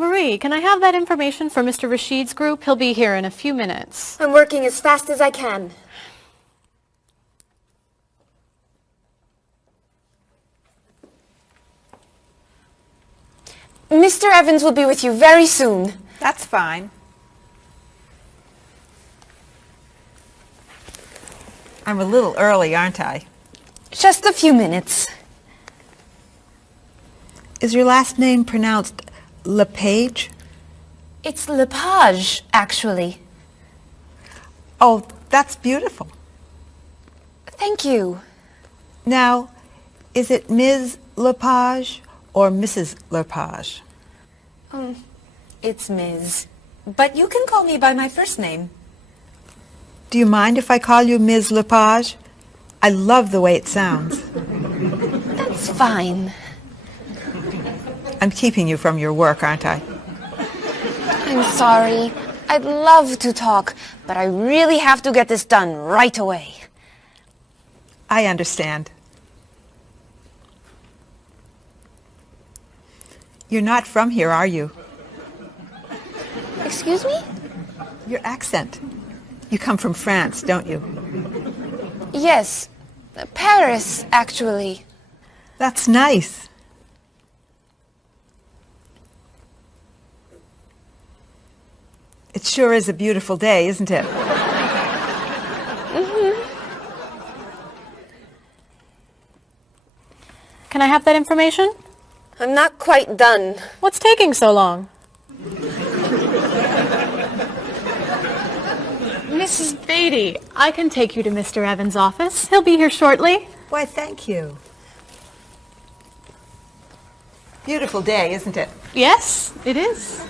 Marie, can I have that information for Mr. Rashid's group? He'll be here in a few minutes. I'm working as fast as I can. Mr. Evans will be with you very soon. That's fine. I'm a little early, aren't I? Just a few minutes. Is your last name pronounced LePage? It's Lepage, actually. Oh, that's beautiful. Thank you. Now, is it Ms. Lepage or Mrs. Lepage? It's Ms. But you can call me by my first name. Do you mind if I call you Ms. Lepage? I love the way it sounds. That's fine. I'm keeping you from your work, aren't I? I'm sorry. I'd love to talk, but I really have to get this done right away. I understand. You're not from here, are you? Excuse me? Your accent. You come from France, don't you? Yes. Paris, actually. That's nice. It sure is a beautiful day, isn't it? Can I have that information? I'm not quite done. What's taking so long? Mrs. Beatty, I can take you to Mr. Evans' office. He'll be here shortly. Why, thank you. Beautiful day, isn't it? Yes, it is.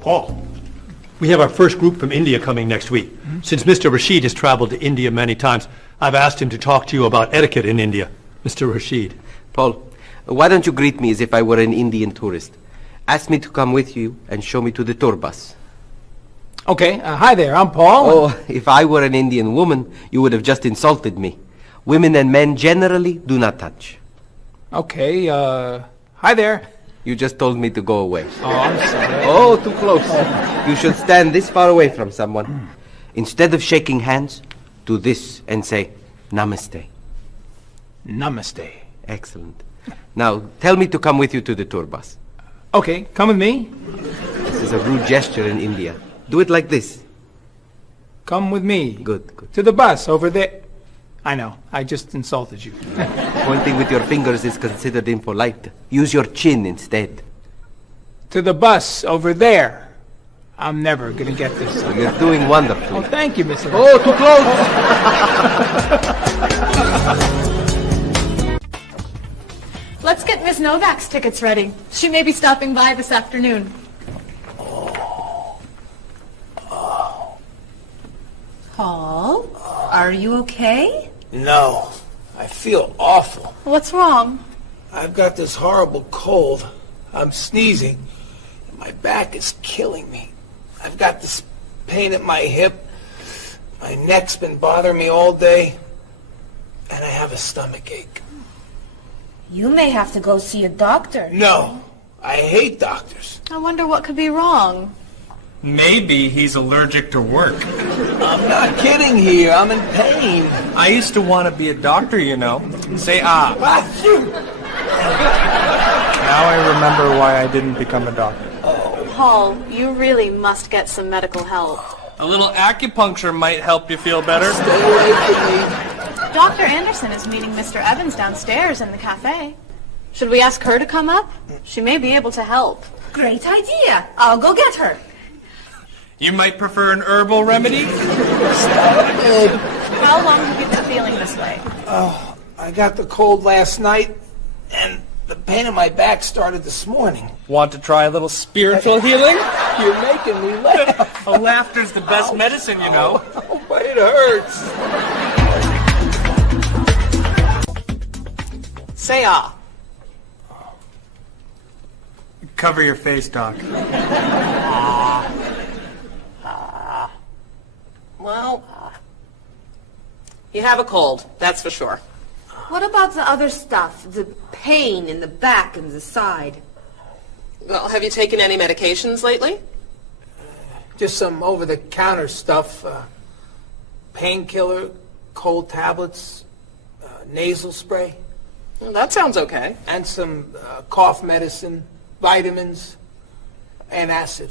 Paul, we have our first group from India coming next week. Since Mr. Rashid has traveled to India many times, I've asked him to talk to you about etiquette in India. Mr. Rashid. Paul, why don't you greet me as if I were an Indian tourist? Ask me to come with you and show me to the tour bus. Okay, hi there, I'm Paul. Oh, if I were an Indian woman, you would have just insulted me. Women and men generally do not touch. Okay, hi there. You just told me to go away. Oh, I'm sorry. Oh, too close. You should stand this far away from someone. Instead of shaking hands, do this and say, Namaste. Namaste. Excellent. Now, tell me to come with you to the tour bus. Okay, come with me. This is a rude gesture in India. Do it like this. Come with me. Good, good. To the bus over there. I know, I just insulted you. Pointing with your fingers is considered impolite. Use your chin instead. To the bus over there. I'm never gonna get this. So you're doing wonderfully. Oh, thank you, Mr. Oh, too close! Let's get Miss Novak's tickets ready. She may be stopping by this afternoon. Paul, are you okay? No, I feel awful. What's wrong? I've got this horrible cold. I'm sneezing, and my back is killing me. I've got this pain at my hip. My neck's been bothering me all day, and I have a stomach ache. You may have to go see a doctor. No, I hate doctors. I wonder what could be wrong. Maybe he's allergic to work. I'm not kidding here. I'm in pain. I used to want to be a doctor, you know. Say ah. Now I remember why I didn't become a doctor. Paul, you really must get some medical help. A little acupuncture might help you feel better. Stay away from me. Dr. Anderson is meeting Mr. Evans downstairs in the cafe. Should we ask her to come up? She may be able to help. Great idea. I'll go get her. You might prefer an herbal remedy? How long have you been feeling this way? Oh, I got the cold last night, and the pain in my back started this morning. Want to try a little spiritual healing? You're making me laugh. Oh, laughter's the best medicine, you know. Oh, but it hurts. Say ah. Cover your face, Doc. Well, you have a cold, that's for sure. What about the other stuff? The pain in the back and the side? Well, have you taken any medications lately? Just some over-the-counter stuff. Painkiller, cold tablets, nasal spray. Well, that sounds okay. And some cough medicine, vitamins, and acid.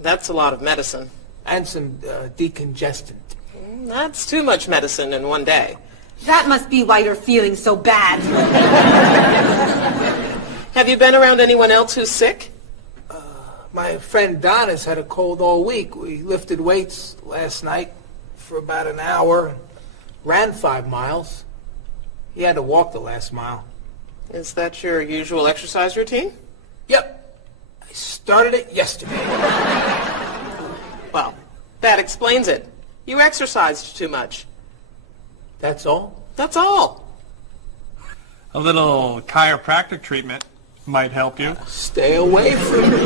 That's a lot of medicine. And some decongestant. That's too much medicine in one day. That must be why you're feeling so bad. Have you been around anyone else who's sick? My friend Don has had a cold all week. We lifted weights last night for about an hour, ran 5 miles. He had to walk the last mile. Is that your usual exercise routine? Yep. I started it yesterday. Well, that explains it. You exercised too much. That's all? That's all. A little chiropractic treatment might help you. Stay away from me.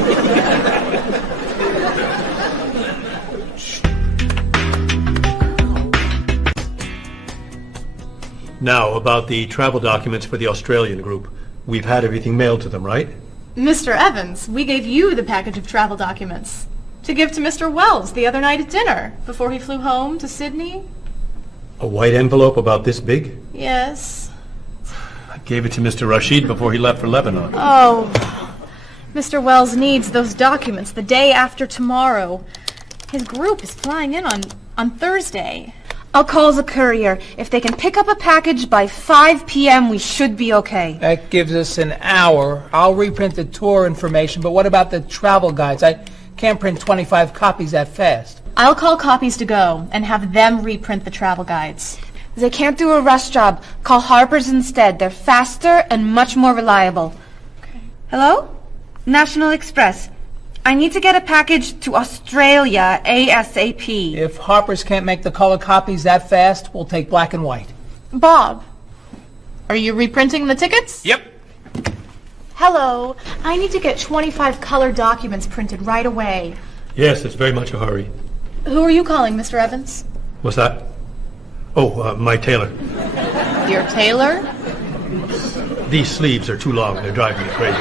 Now, about the travel documents for the Australian group. We've had everything mailed to them, right? Mr. Evans, we gave you the package of travel documents to give to Mr. Wells the other night at dinner before he flew home to Sydney. A white envelope about this big? Yes. I gave it to Mr. Rashid before he left for Lebanon. Oh, Mr. Wells needs those documents the day after tomorrow. His group is flying in on Thursday. I'll call the courier. If they can pick up a package by 5 p.m., we should be okay. That gives us an hour. I'll reprint the tour information, but what about the travel guides? I can't print 25 copies that fast. I'll call Copies to Go and have them reprint the travel guides. They can't do a rush job. Call Harper's instead. They're faster and much more reliable. Okay. Hello? National Express. I need to get a package to Australia ASAP. If Harper's can't make the color copies that fast, we'll take black and white. Bob, are you reprinting the tickets? Yep. Hello. I need to get 25 color documents printed right away. Yes, it's very much a hurry. Who are you calling, Mr. Evans? What's that? Oh, my tailor. Your tailor? These sleeves are too long. They're driving me crazy.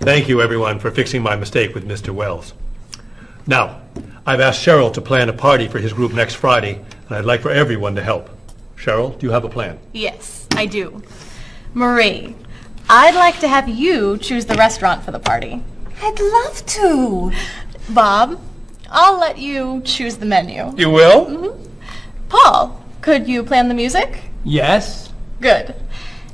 Thank you, everyone, for fixing my mistake with Mr. Wells. Now, I've asked Cheryl to plan a party for his group next Friday, and I'd like for everyone to help. Cheryl, do you have a plan? Yes, I do. Marie, I'd like to have you choose the restaurant for the party. I'd love to. Bob, I'll let you choose the menu. You will? Mm-hmm. Paul, could you plan the music? Yes. Good.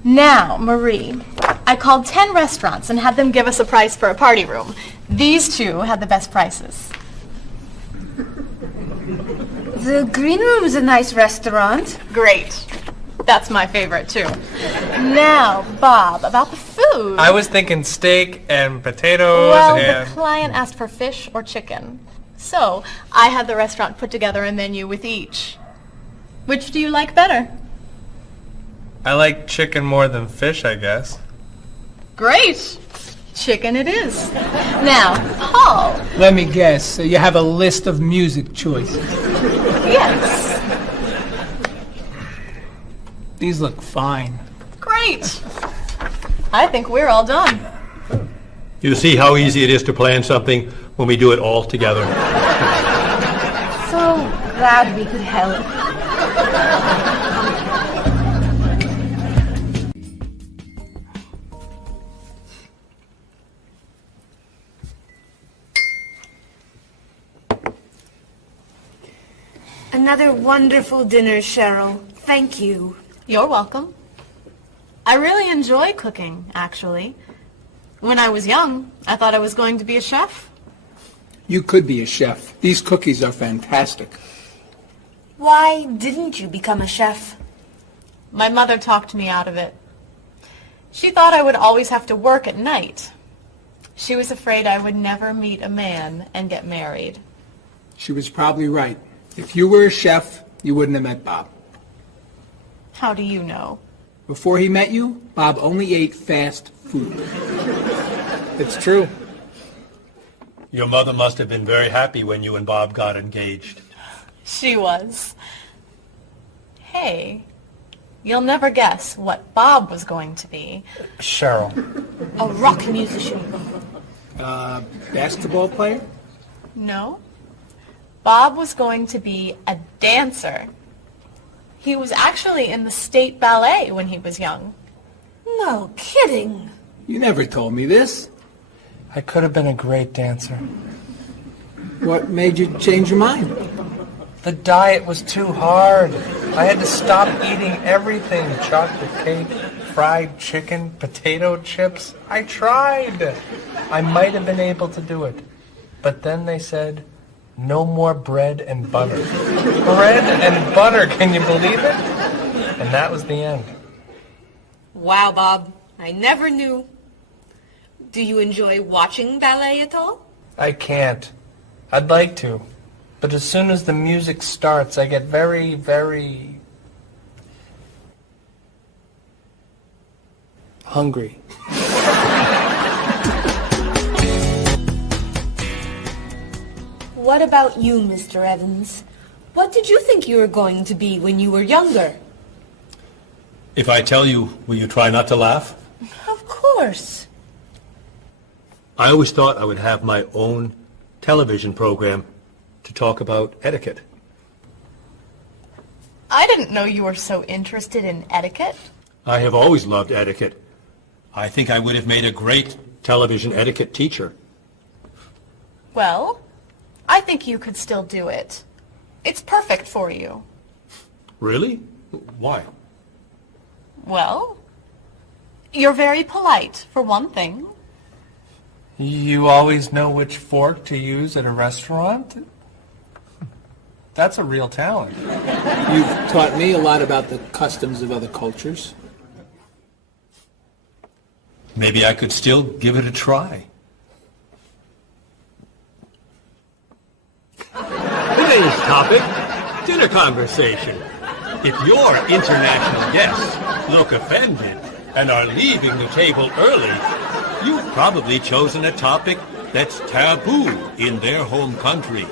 Now, Marie, I called 10 restaurants and had them give us a price for a party room. These two had the best prices. The Green Room's a nice restaurant. Great. That's my favorite, too. Now, Bob, about the food. I was thinking steak and potatoes Well, and... the client asked for fish or chicken. So, I had the restaurant put together a menu with each. Which do you like better? I like chicken more than fish, I guess. Great. Chicken it is. Now, Paul. Let me guess. You have a list of music choices. Yes. These look fine. Great. I think we're all done. You see how easy it is to plan something when we do it all together. So glad we could help. Another wonderful dinner, Cheryl. Thank you. You're welcome. I really enjoy cooking, actually. When I was young, I thought I was going to be a chef. You could be a chef. These cookies are fantastic. Why didn't you become a chef? My mother talked me out of it. She thought I would always have to work at night. She was afraid I would never meet a man and get married. She was probably right. If you were a chef, you wouldn't have met Bob. How do you know? Before he met you, Bob only ate fast food. It's true. Your mother must have been very happy when you and Bob got engaged. She was. Hey, you'll never guess what Bob was going to be. Cheryl. A rock musician. Basketball player? No. Bob was going to be a dancer. He was actually in the state ballet when he was young. No kidding. You never told me this. I could have been a great dancer. What made you change your mind? The diet was too hard. I had to stop eating everything. Chocolate cake, fried chicken, potato chips. I tried. I might have been able to do it. But then they said, no more bread and butter. Bread and butter, can you believe it? And that was the end. Wow, Bob. I never knew. Do you enjoy watching ballet at all? I can't. I'd like to. But as soon as the music starts, I get very, very hungry. What about you, Mr. Evans? What did you think you were going to be when you were younger? If I tell you, will you try not to laugh? Of course. I always thought I would have my own television program to talk about etiquette. I didn't know you were so interested in etiquette. I have always loved etiquette. I think I would have made a great television etiquette teacher. Well, I think you could still do it. It's perfect for you. Really? Why? Well, you're very polite, for one thing. You always know which fork to use at a restaurant? That's a real talent. You've taught me a lot about the customs of other cultures. Maybe I could still give it a try. Today's topic, dinner conversation. If your international guests look offended and are leaving the table early, you've probably chosen a topic that's taboo in their home country.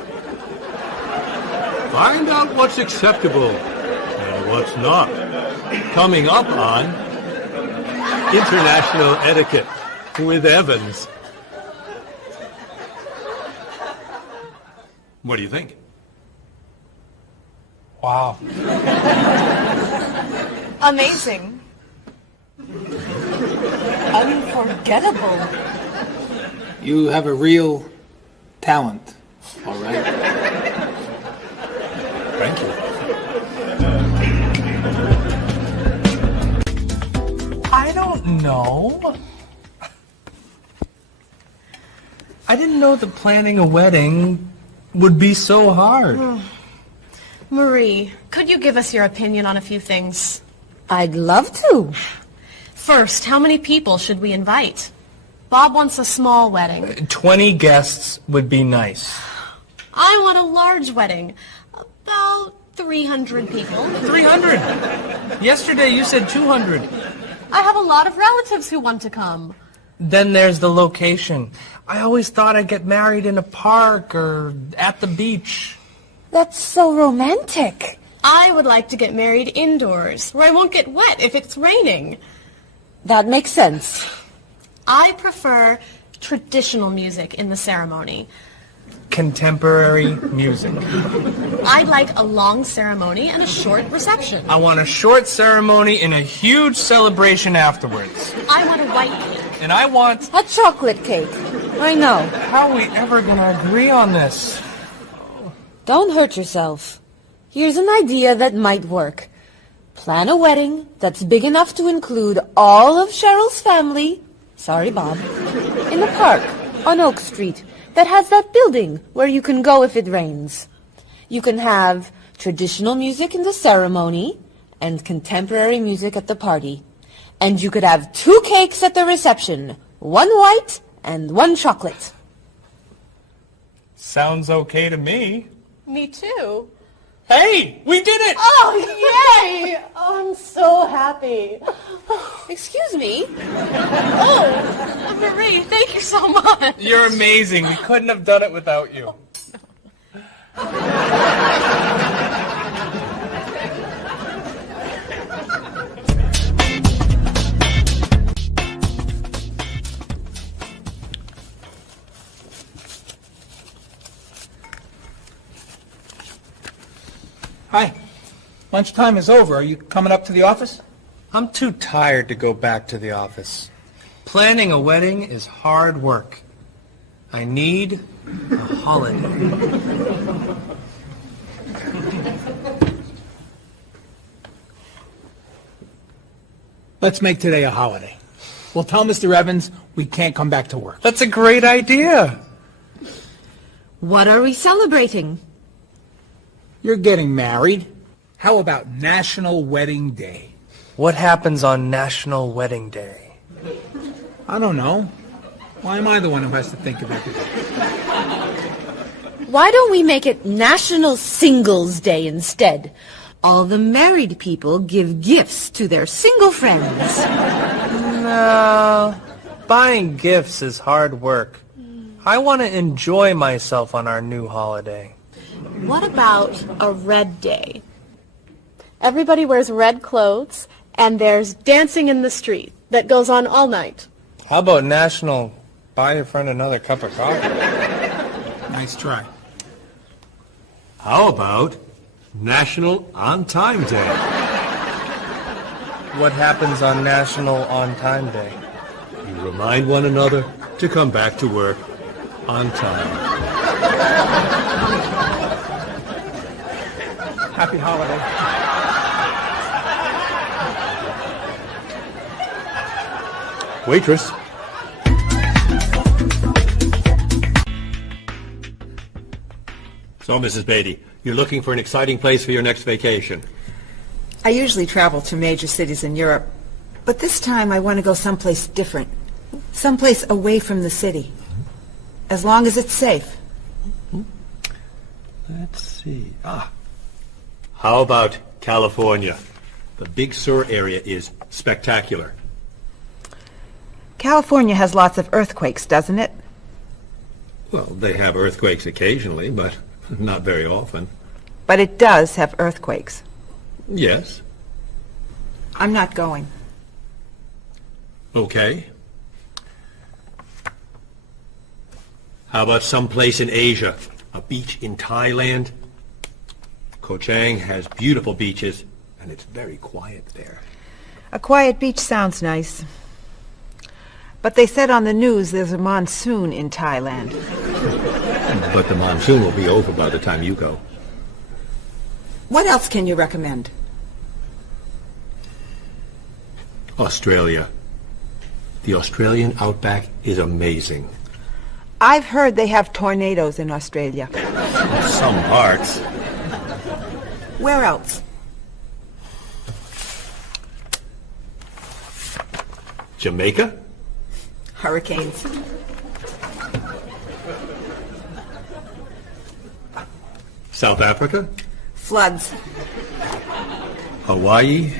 Find out what's acceptable and what's not. Coming up on International Etiquette with Evans. What do you think? Wow. Amazing. Unforgettable. You have a real talent, all right? Thank you. I don't know. I didn't know that planning a wedding would be so hard. Marie, could you give us your opinion on a few things? I'd love to. First, how many people should we invite? Bob wants a small wedding. 20 guests would be nice. I want a large wedding. About 300 people. 300? Yesterday you said 200. I have a lot of relatives who want to come. Then there's the location. I always thought I'd get married in a park or at the beach. That's so romantic. I would like to get married indoors, where I won't get wet if it's raining. That makes sense. I prefer traditional music in the ceremony. Contemporary music. I'd like a long ceremony and a short reception. I want a short ceremony and a huge celebration afterwards. I want a white cake. And I want... A chocolate cake. I know. How are we ever going to agree on this? Don't hurt yourself. Here's an idea that might work. Plan a wedding that's big enough to include all of Cheryl's family, sorry Bob, in a park on Oak Street that has that building where you can go if it rains. You can have traditional music in the ceremony and contemporary music at the party. And you could have 2 cakes at the reception, 1 white and 1 chocolate. Sounds okay to me. Me too. Hey, we did it! Oh, yay! Oh, I'm so happy. Excuse me. Oh, Marie, thank you so much. You're amazing. We couldn't have done it without you. Hi. Lunchtime is over. Are you coming up to the office? I'm too tired to go back to the office. Planning a wedding is hard work. I need a holiday. Let's make today a holiday. We'll tell Mr. Evans we can't come back to work. That's a great idea. What are we celebrating? You're getting married. How about National Wedding Day? What happens on National Wedding Day? I don't know. Why am I the one who has to think of everything? Why don't we make it National Singles Day instead? All the married people give gifts to their single friends. No, buying gifts is hard work. I want to enjoy myself on our new holiday. What about a red day? Everybody wears red clothes, and there's dancing in the street that goes on all night. How about National Buy Your Friend Another Cup of Coffee? Nice try. How about National On Time Day? What happens on National On Time Day? You remind one another to come back to work on time. Happy holiday. Waitress. So, Mrs. Beatty, you're looking for an exciting place for your next vacation. I usually travel to major cities in Europe, but this time I want to go someplace different, someplace away from the city, as long as it's safe. Let's see. How about California? The Big Sur area is spectacular. California has lots of earthquakes, doesn't it? Well, they have earthquakes occasionally, but not very often. But it does have earthquakes. Yes. I'm not going. Okay. How about someplace in Asia? A beach in Thailand? Koh Chang has beautiful beaches, and it's very quiet there. A quiet beach sounds nice. But they said on the news there's a monsoon in Thailand. But the monsoon will be over by the time you go. What else can you recommend? Australia. The Australian outback is amazing. I've heard they have tornadoes in Australia. Some parts. Where else? Jamaica? Hurricanes. South Africa? Floods. Hawaii?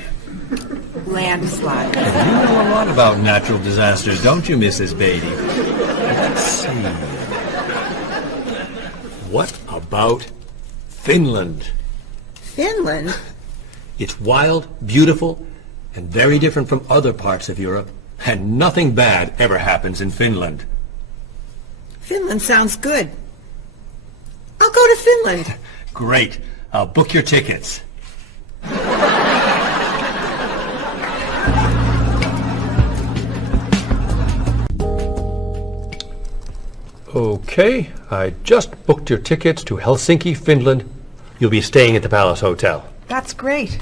Landslide. You know a lot about natural disasters, don't you, Mrs. Beatty? Let's see. What about Finland? Finland? It's wild, beautiful, and very different from other parts of Europe, and nothing bad ever happens in Finland. Finland sounds good. I'll go to Finland. Great. I'll book your tickets. Okay, I just booked your tickets to Helsinki, Finland. You'll be staying at the Palace Hotel. That's great.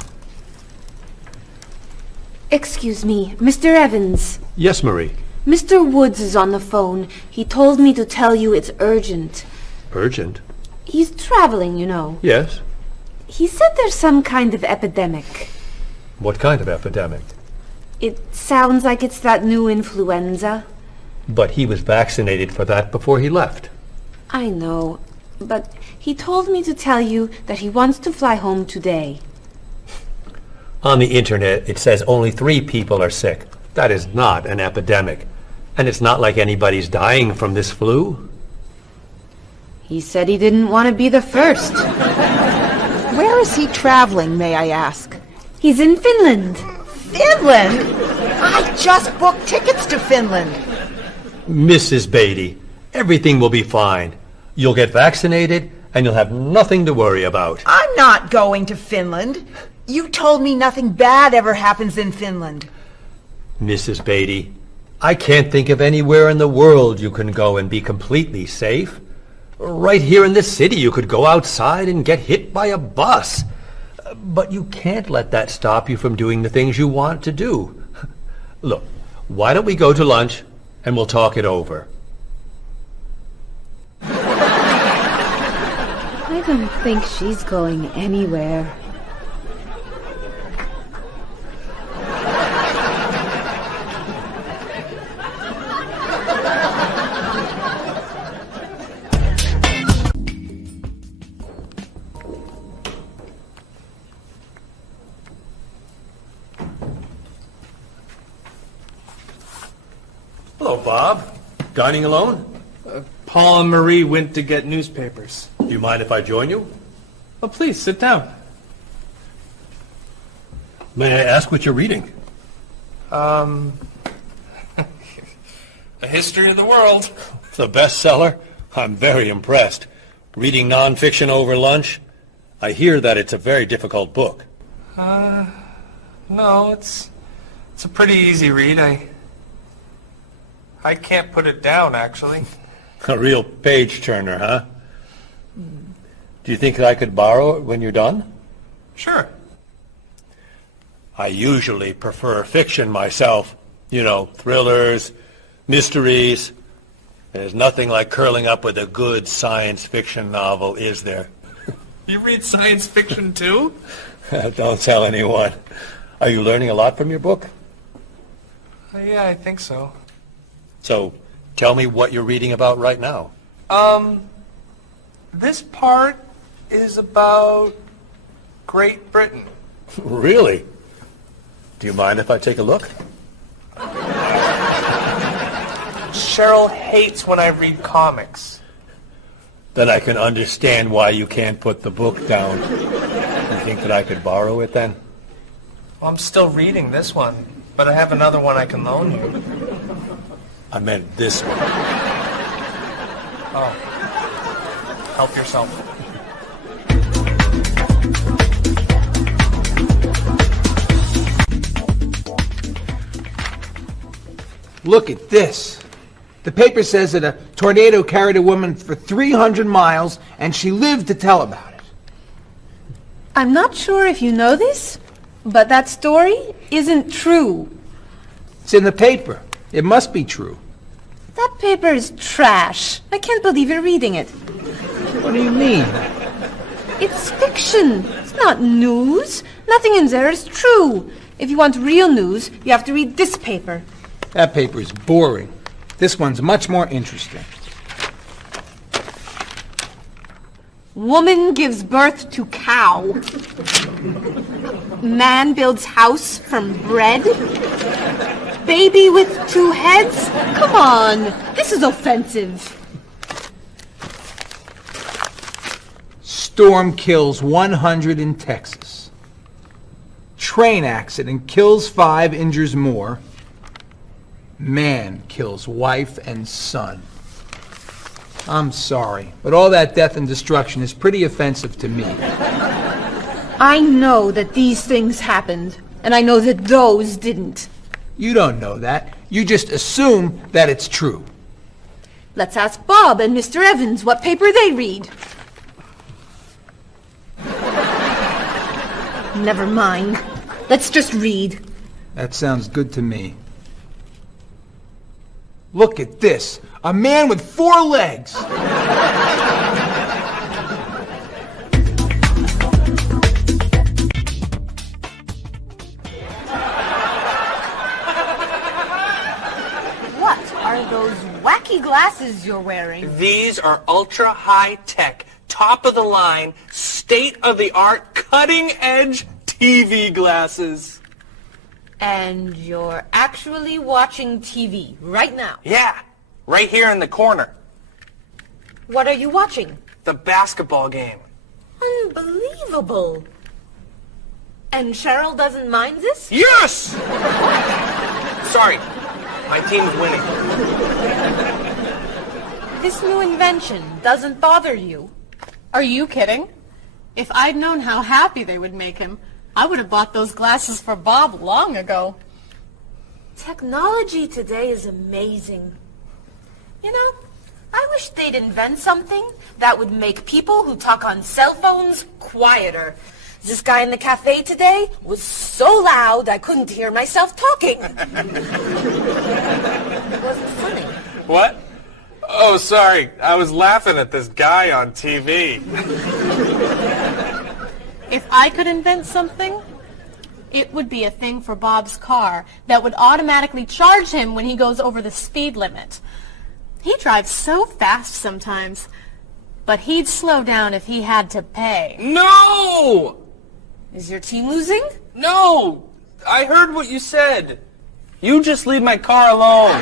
Excuse me, Mr. Evans. Yes, Marie. Mr. Woods is on the phone. He told me to tell you it's urgent. Urgent? He's traveling, you know. Yes. He said there's some kind of epidemic. What kind of epidemic? It sounds like it's that new influenza. But he was vaccinated for that before he left. I know. But he told me to tell you that he wants to fly home today. On the internet, it says only 3 people are sick. That is not an epidemic. And it's not like anybody's dying from this flu. He said he didn't want to be the first. Where is he traveling, may I ask? He's in Finland. Finland? I just booked tickets to Finland. Mrs. Beatty, everything will be fine. You'll get vaccinated, and you'll have nothing to worry about. I'm not going to Finland. You told me nothing bad ever happens in Finland. Mrs. Beatty, I can't think of anywhere in the world you can go and be completely safe. Right here in this city, you could go outside and get hit by a bus. But you can't let that stop you from doing the things you want to do. Look, why don't we go to lunch, and we'll talk it over. I don't think she's going anywhere. Hello, Bob. Dining alone? Paul and Marie went to get newspapers. Do you mind if I join you? Oh, please, sit down. May I ask what you're reading? A history of the world. It's a bestseller. I'm very impressed. Reading nonfiction over lunch? I hear that it's a very difficult book. No, it's a pretty easy read. I can't put it down, actually. A real page-turner, huh? Do you think I could borrow it when you're done? Sure. I usually prefer fiction myself. You know, thrillers, mysteries. There's nothing like curling up with a good science fiction novel, is there? You read science fiction, too? Don't tell anyone. Are you learning a lot from your book? Yeah, I think so. So, tell me what you're reading about right now. This part is about Great Britain. Really? Do you mind if I take a look? Cheryl hates when I read comics. Then I can understand why you can't put the book down. You think that I could borrow it then? Well, I'm still reading this one, but I have another one I can loan you. I meant this one. Oh. Help yourself. Look at this. The paper says that a tornado carried a woman for 300 miles, and she lived to tell about it. I'm not sure if you know this, but that story isn't true. It's in the paper. It must be true. That paper is trash. I can't believe you're reading it. What do you mean? It's fiction. It's not news. Nothing in there is true. If you want real news, you have to read this paper. That paper is boring. This one's much more interesting. Woman gives birth to cow. Man builds house from bread. Baby with 2 heads? Come on, this is offensive. Storm kills 100 in Texas. Train accident kills 5, injures more. Man kills wife and son. I'm sorry, but all that death and destruction is pretty offensive to me. I know that these things happened, and I know that those didn't. You don't know that. You just assume that it's true. Let's ask Bob and Mr. Evans what paper they read. Never mind. Let's just read. That sounds good to me. Look at this. A man with 4 legs. What? Are are those wacky glasses you're wearing? These are ultra high-tech, top-of-the-line, state-of-the-art, cutting-edge TV glasses. And you're actually watching TV right now? Yeah, right here in the corner. What are you watching? The basketball game. Unbelievable. And Cheryl doesn't mind this? Yes! Sorry, my team's winning. This new invention doesn't bother you? Are you kidding? If I'd known how happy they would make him, I would have bought those glasses for Bob long ago. Technology today is amazing. You know, I wish they'd invent something that would make people who talk on cell phones quieter. This guy in the cafe today was so loud I couldn't hear myself talking. It wasn't funny. What? Oh, sorry. I was laughing at this guy on TV. If I could invent something, it would be a thing for Bob's car that would automatically charge him when he goes over the speed limit. He drives so fast sometimes, but he'd slow down if he had to pay. No! Is your team losing? No! I heard what you said. You just leave my car alone.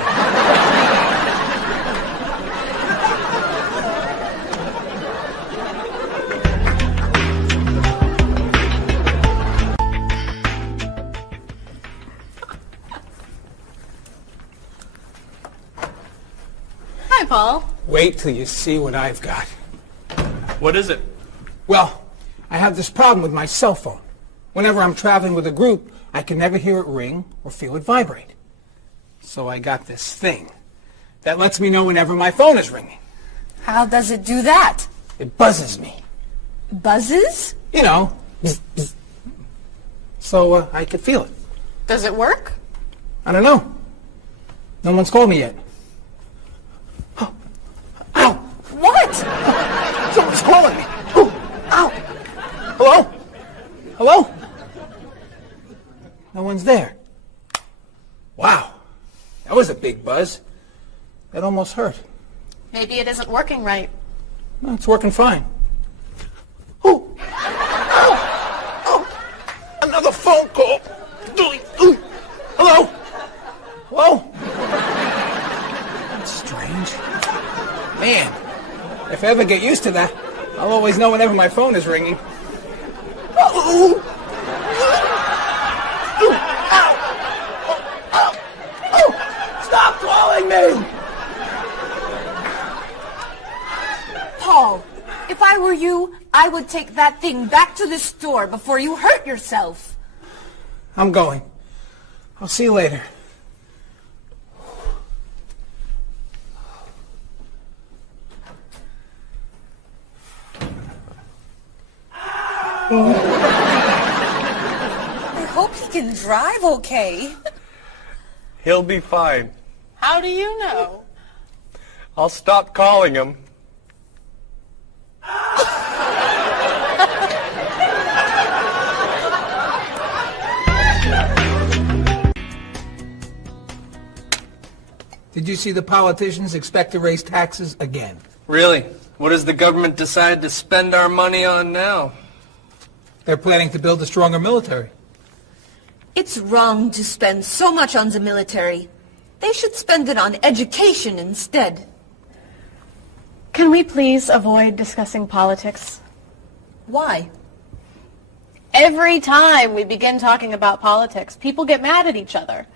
Hi, Paul. Wait till you see what I've got. What is it? Well, I have this problem with my cell phone. Whenever I'm traveling with a group, I can never hear it ring or feel it vibrate. So I got this thing that lets me know whenever my phone is ringing. How does it do that? It buzzes me. Buzzes? You know, bzz, bzz. So I could feel it. Does it work? I don't know. No one's called me yet. Oh. Ow! What? Someone's calling me. Oh. Ow! Hello? Hello? No one's there. Wow. That was a big buzz. That almost hurt. Maybe it isn't working right. No, it's working fine. Oh! Ow! Oh! Another phone call. Hello? Hello? That's strange. Man, if I ever get used to that, I'll always know whenever my phone is ringing. Oh! Stop calling me! Paul, if I were you, I would take that thing back to the store before you hurt yourself. I'm going. I'll see you later. I hope he can drive okay. He'll be fine. How do you know? I'll stop calling him. Did you see the politicians expect to raise taxes again? Really? What does the government decide to spend our money on now? They're planning to build a stronger military. It's wrong to spend so much on the military. They should spend it on education instead. Can we please avoid discussing politics? Why? Every time we begin talking about politics, people get mad at each other.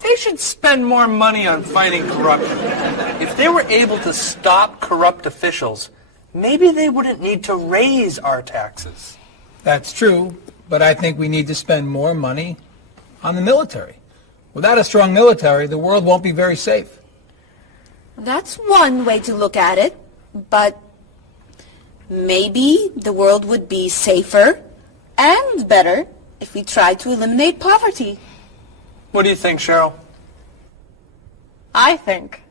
They should spend more money on fighting corruption. If they were able to stop corrupt officials, maybe they wouldn't need to raise our taxes. That's true, but I think we need to spend more money on the military. Without a strong military, the world won't be very safe. That's one way to look at it, but maybe the world would be safer and better if we tried to eliminate poverty. What do you think, Cheryl? I think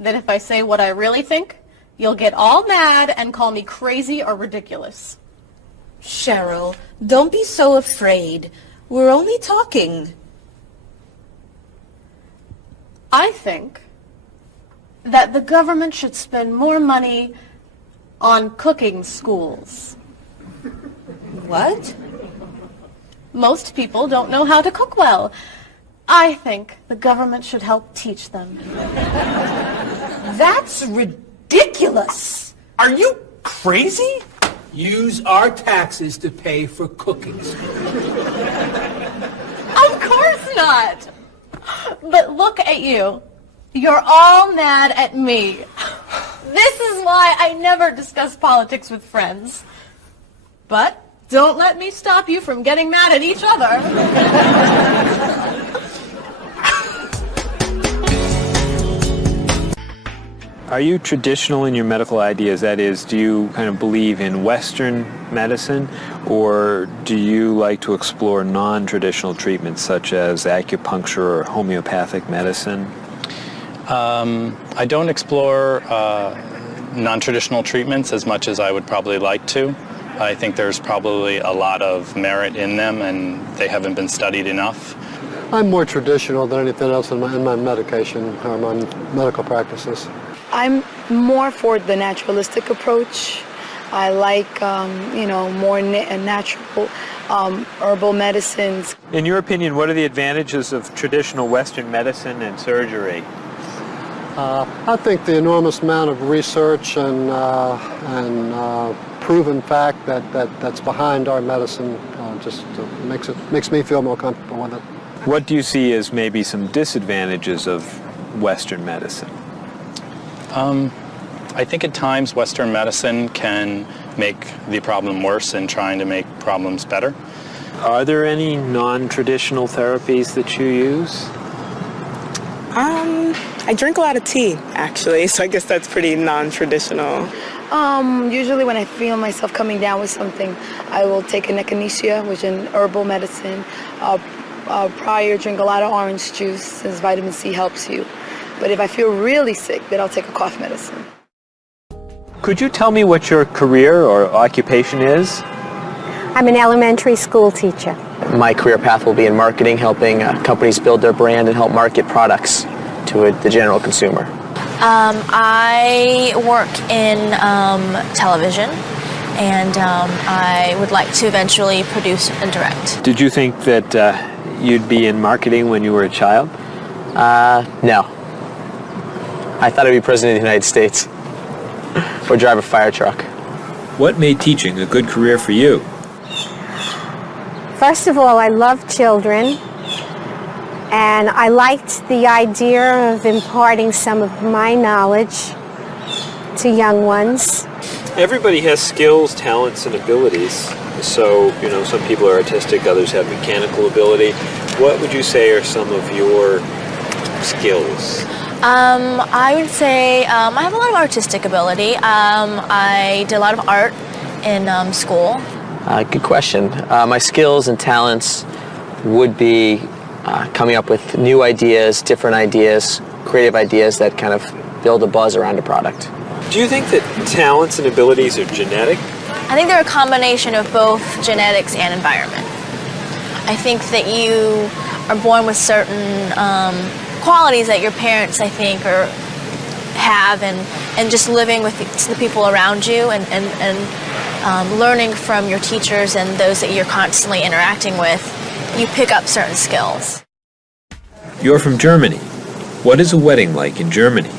that if I say what I really think, you'll get all mad and call me crazy or ridiculous. Cheryl, don't be so afraid. We're only talking. I think that the government should spend more money on cooking schools. What? Most people don't know how to cook well. I think the government should help teach them. That's ridiculous. Are you crazy? Use our taxes to pay for cooking. Of course not! But look at you. You're all mad at me. This is why I never discuss politics with friends. But don't let me stop you from getting mad at each other. Are you traditional in your medical ideas? That is, do you kind of believe in Western medicine, or do you like to explore non-traditional treatments such as acupuncture or homeopathic medicine? I don't explore non-traditional treatments as much as I would probably like to. I think there's probably a lot of merit in them, and they haven't been studied enough. I'm more traditional than anything else in my medication or my medical practices. I'm more for the naturalistic approach. I like, more natural herbal medicines. In your opinion, what are the advantages of traditional Western medicine and surgery? I think the enormous amount of research and proven fact that's behind our medicine just makes me feel more comfortable with it. What do you see as maybe some disadvantages of Western medicine? I think at times Western medicine can make the problem worse in trying to make problems better. Are there any non-traditional therapies that you use? I drink a lot of tea, actually, so I guess that's pretty non-traditional. Usually when I feel myself coming down with something, I will take an echinacea, which is an herbal medicine. Prior, drink a lot of orange juice, since vitamin C helps you. But if I feel really sick, then I'll take a cough medicine. Could you tell me what your career or occupation is? I'm an elementary school teacher. My career path will be in marketing, helping companies build their brand and help market products to the general consumer. I work in television, and I would like to eventually produce and direct. Did you think that you'd be in marketing when you were a child? No. I thought I'd be president of the United States or drive a fire truck. What made teaching a good career for you? First of all, I love children, and I liked the idea of imparting some of my knowledge to young ones. Everybody has skills, talents, and abilities. So, some people are artistic, others have mechanical ability. What would you say are some of your skills? I would say I have a lot of artistic ability. I did a lot of art in school. Good question. My skills and talents would be coming up with new ideas, different ideas, creative ideas that kind of build a buzz around a product. Do you think that talents and abilities are genetic? I think they're a combination of both genetics and environment. I think that you are born with certain qualities that your parents, I think, have, and just living with the people around you and learning from your teachers and those that you're constantly interacting with, you pick up certain skills. You're from Germany. What is a wedding like in Germany?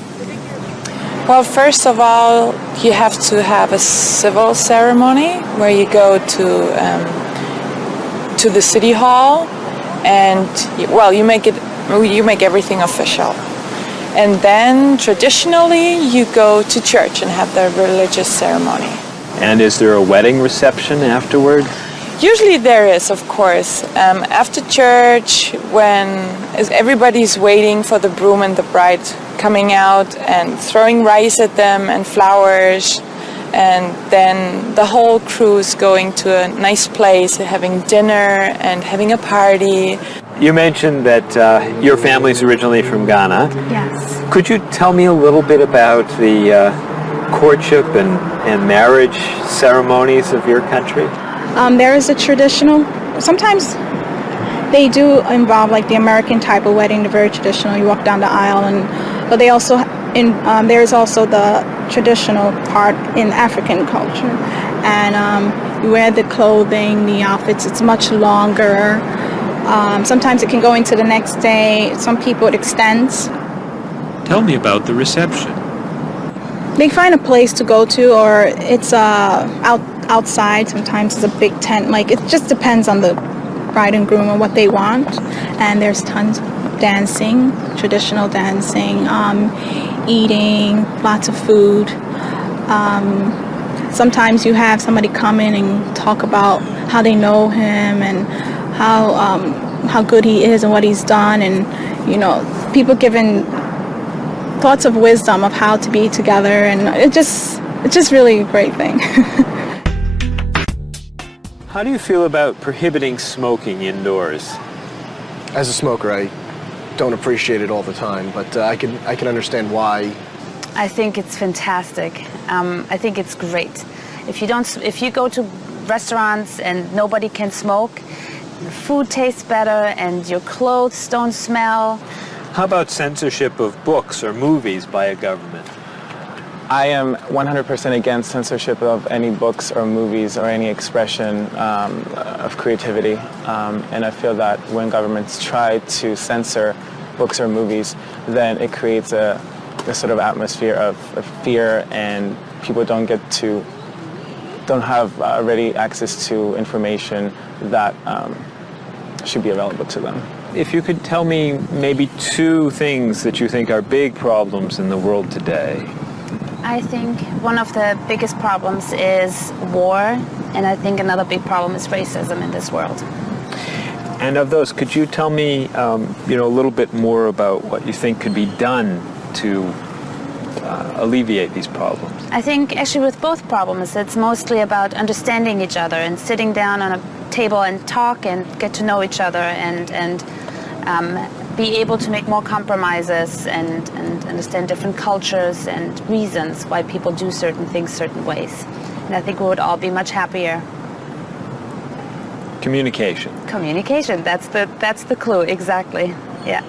Well, first of all, you have to have a civil ceremony where you go to the city hall, and you make everything official. And then traditionally you go to church and have the religious ceremony. And is there a wedding reception afterward? Usually there is, of course. After church, when everybody's waiting for the groom and the bride coming out and throwing rice at them and flowers, and then the whole crew is going to a nice place, having dinner and having a party. You mentioned that your family's originally from Ghana. Yes. Could you tell me a little bit about the courtship and marriage ceremonies of your country? There is a traditional, sometimes They do involve like the American type of wedding, the very traditional. You walk down the aisle, but they also there's also the traditional part in African culture, and you wear the clothing, the outfits. It's much longer. Sometimes it can go into the next day. Some people it extends. Tell me about the reception. They find a place to go to, or it's outside. Sometimes it's a big tent. Like, it just depends on the bride and groom and what they want. And there's tons of dancing, traditional dancing, eating, lots of food. Sometimes you have somebody come in and talk about how they know him and how good he is and what he's done, and people giving thoughts of wisdom of how to be together, and it's just really a great thing. How do you feel about prohibiting smoking indoors? As a smoker, I don't appreciate it all the time, but I can understand why. I think it's fantastic. I think it's great. If you go to restaurants and nobody can smoke, the food tastes better and your clothes don't smell. How about censorship of books or movies by a government? I am 100% against censorship of any books or movies or any expression of creativity. And I feel that when governments try to censor books or movies, then it creates a sort of atmosphere of fear, and people don't have ready access to information that should be available to them. If you could tell me maybe two things that you think are big problems in the world today. I think one of the biggest problems is war, and I think another big problem is racism in this world. And of those, could you tell me a little bit more about what you think could be done to alleviate these problems? I think actually with both problems, it's mostly about understanding each other and sitting down on a table and talk and get to know each other and be able to make more compromises and understand different cultures and reasons why people do certain things certain ways. And I think we would all be much happier. Communication. Communication, that's the clue, exactly. Yeah.